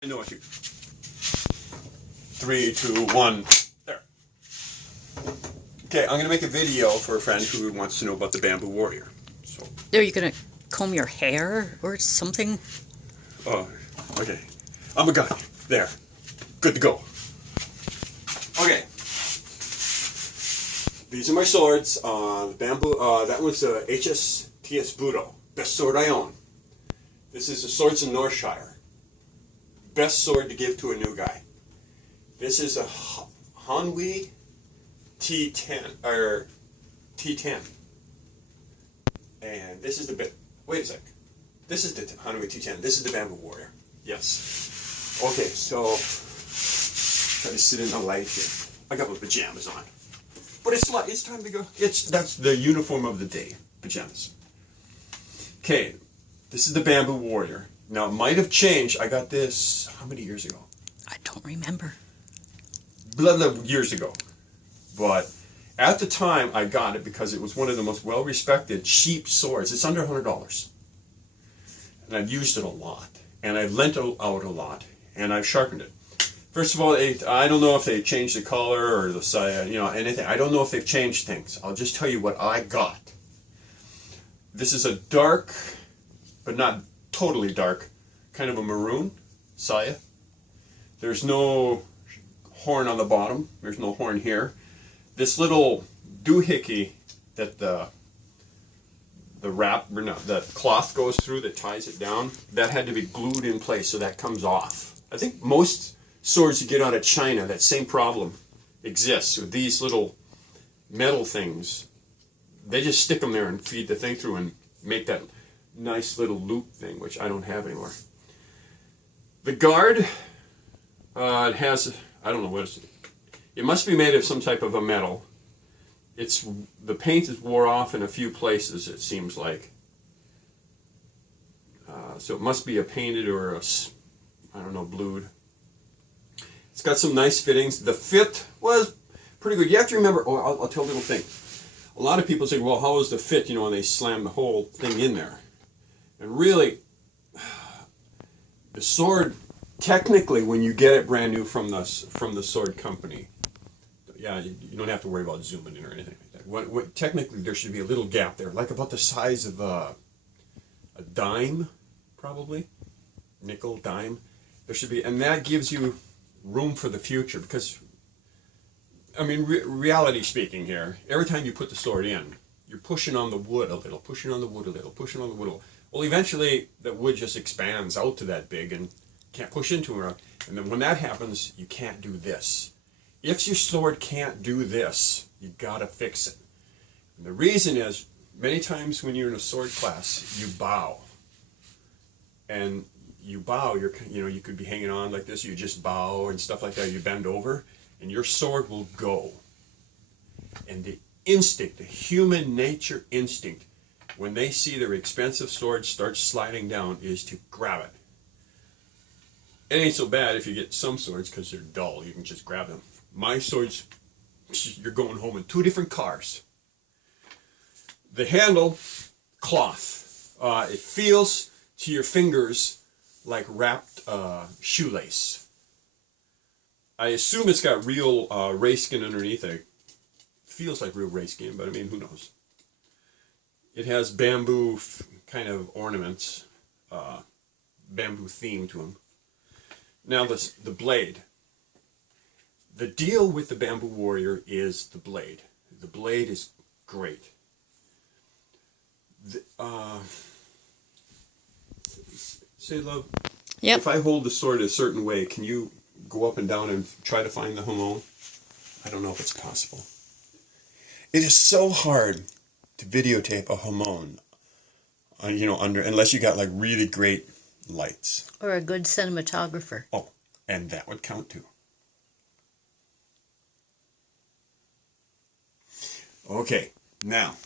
I know what you. 3, 2, 1. There. Okay, I'm gonna make a video for a friend who wants to know about the Bamboo Warrior. So. Are you gonna comb your hair or something? Oh, okay. I'm a guy. There. Good to go. Okay. These are my swords. The bamboo. That was the HSTS Budo. Best sword I own. This is the Swords in Northshire. Best sword to give to a new guy. This is a Hanwi T10 or T10, and this is the bit. Wait a sec. This is the Hanwi T10. This is the Bamboo Warrior. Yes. Okay, so try to sit in the light here. I got my pajamas on, but it's time to go. That's the uniform of the day. Pajamas. Okay, this is the Bamboo Warrior. Now, it might have changed. I got this, how many years ago? I don't remember. Years ago. But at the time, I got it because it was one of the most well-respected, cheap swords. It's under $100. And I've used it a lot. And I've lent it out a lot. And I've sharpened it. First of all, I don't know if they changed the color or the size, anything. I don't know if they've changed things. I'll just tell you what I got. This is a dark, but not totally dark, kind of a maroon saya. There's no horn on the bottom. There's no horn here. This little doohickey that the cloth goes through that ties it down, that had to be glued in place, so that comes off. I think most swords you get out of China, that same problem exists with these little metal things. They just stick them there and feed the thing through and make that nice little loop thing, which I don't have anymore. The guard, it has, I don't know what it must be made of some type of a metal. The paint is wore off in a few places, it seems like. So it must be a painted or a, I don't know, blued. It's got some nice fittings. The fit was pretty good. You have to remember, I'll tell a little thing. A lot of people say, well, how is the fit, and they slam the whole thing in there. And really, the sword, technically, when you get it brand new from the sword company, yeah, you don't have to worry about zooming in or anything like that. Technically, there should be a little gap there, like about the size of a dime, probably, nickel, dime. There should be, and that gives you room for the future, because, I mean, reality speaking here, every time you put the sword in, you're pushing on the wood a little, pushing on the wood a little, pushing on the wood a little. Well, eventually, the wood just expands out to that big and can't push into it. And then when that happens, you can't do this. If your sword can't do this, you gotta fix it. And the reason is, many times when you're in a sword class, you bow. And you bow, you could be hanging on like this, you just bow and stuff like that, you bend over, and your sword will go. And the instinct, the human nature instinct, when they see their expensive sword start sliding down, is to grab it. It ain't so bad if you get some swords because they're dull. You can just grab them. My swords, you're going home in 2 different cars. The handle, cloth. It feels to your fingers like wrapped shoelace. I assume it's got real ray skin underneath it. Feels like real ray skin, but I mean, who knows? It has bamboo kind of ornaments, bamboo theme to them. Now the blade. The deal with the Bamboo Warrior is the blade. The blade is great. Say, love. Yep. If I hold the sword a certain way, can you go up and down and try to find the hamon? I don't know if it's possible. It is so hard to videotape a hamon, unless you got like really great lights. Or a good cinematographer. Oh, and that would count too. Okay, now,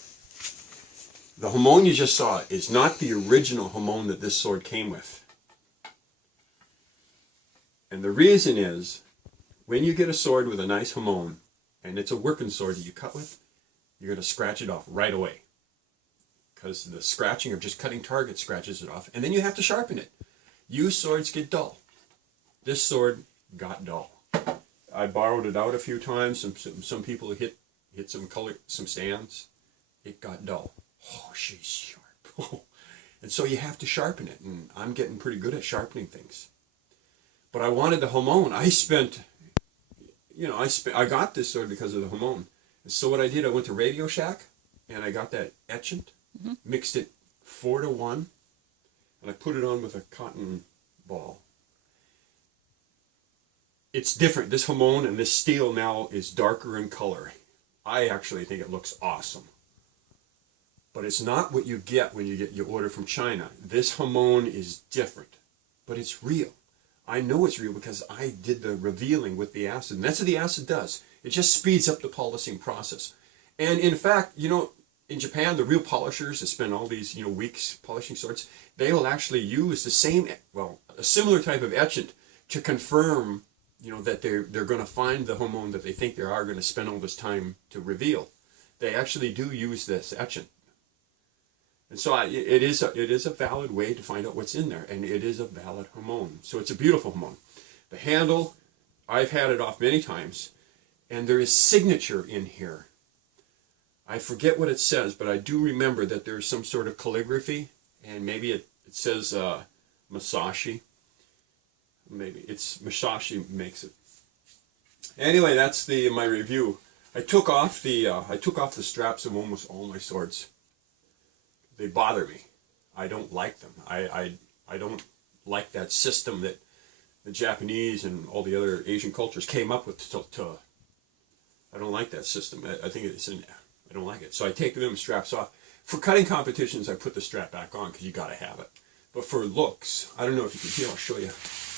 the hamon you just saw is not the original hamon that this sword came with. And the reason is, when you get a sword with a nice hamon, and it's a working sword that you cut with, you're going to scratch it off right away. Because the scratching of just cutting target scratches it off. And then you have to sharpen it. Used swords get dull. This sword got dull. I borrowed it out a few times. Some people hit some sands. It got dull. Oh, she's sharp. And so you have to sharpen it, and I'm getting pretty good at sharpening things. But I wanted the hamon. I got this sword because of the hamon. And so what I did, I went to Radio Shack, and I got that etchant, mixed it 4-to-1, and I put it on with a cotton ball. It's different. This hamon and this steel now is darker in color. I actually think it looks awesome. But it's not what you get when you get your order from China. This hamon is different, but it's real. I know it's real because I did the revealing with the acid, and that's what the acid does. It just speeds up the polishing process. And in fact, in Japan, the real polishers that spend all these, weeks polishing swords, they will actually use a similar type of etchant to confirm, that they're going to find the hamon that they think they are going to spend all this time to reveal. They actually do use this etchant. And so it is a valid way to find out what's in there, and it is a valid hamon. So it's a beautiful hamon. The handle, I've had it off many times, and there is signature in here. I forget what it says, but I do remember that there's some sort of calligraphy, and maybe it says Masashi. Maybe it's Masashi makes it. Anyway, that's my review. I took off the straps of almost all my swords. They bother me. I don't like them. I don't like that system that the Japanese and all the other Asian cultures came up with. I don't like that system. I think I don't like it. So I take them straps off. For cutting competitions, I put the strap back on because you got to have it. But for looks, I don't know if you can hear. I'll show you.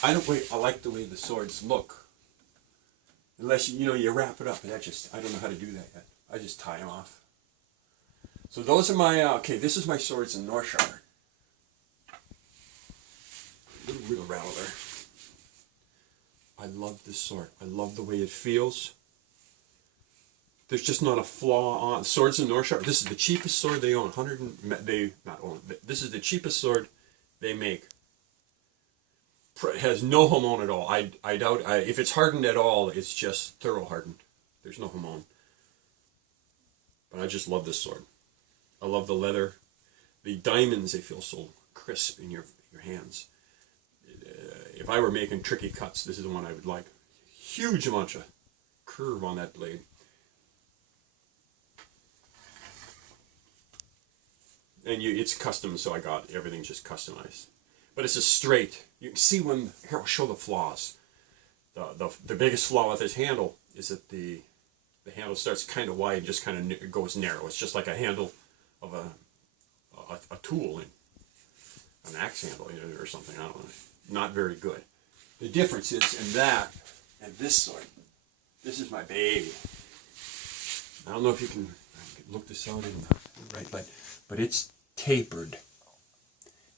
I like the way the swords look. Unless you wrap it up, and I don't know how to do that yet. I just tie them off. So those are my, this is my swords in Northshire. Little wheel rattle there. I love this sword. I love the way it feels. There's just not a flaw on swords in Northshire. This is the cheapest sword they own. This is the cheapest sword they make. It has no hamon at all. I doubt, if it's hardened at all, it's just thorough hardened. There's no hamon. But I just love this sword. I love the leather. The diamonds, they feel so crisp in your hands. If I were making tricky cuts, this is the one I would like. Huge amount of curve on that blade. And it's custom, so I got everything just customized. But it's a straight. You can see here, I'll show the flaws. The biggest flaw with this handle is that the handle starts kind of wide and just kind of goes narrow. It's just like a handle of a tool, an axe handle, or something. I don't know. Not very good. The difference is in that and this sword. This is my baby. I don't know if you can look this out in the right light, but it's tapered,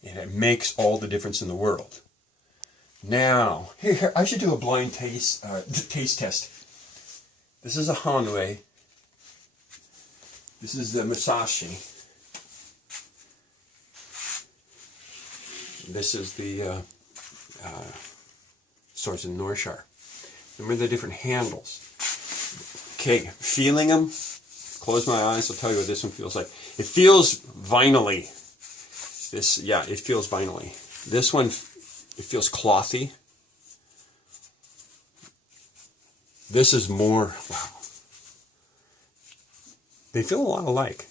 and it makes all the difference in the world. Now, here I should do a blind taste test. This is a Hanwei. This is the Masashi. This is the swords in Northshire. Remember the different handles. Okay, feeling them. Close my eyes, I'll tell you what this one feels like. It feels vinyl-y. It feels vinyl-y. This one, it feels clothy. This is more, wow. They feel a lot alike.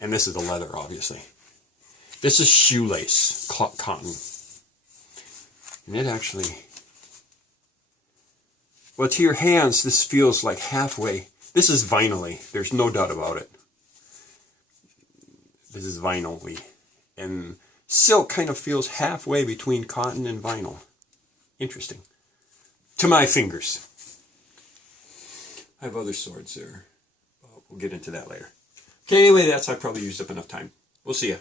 And this is the leather, obviously. This is shoelace cotton. And it actually, well, to your hands, this feels like halfway. This is vinyl-y. There's no doubt about it. This is vinyl-y. And silk kind of feels halfway between cotton and vinyl. Interesting. To my fingers. I have other swords there. We'll get into that later. Okay, anyway, I probably used up enough time. We'll see ya.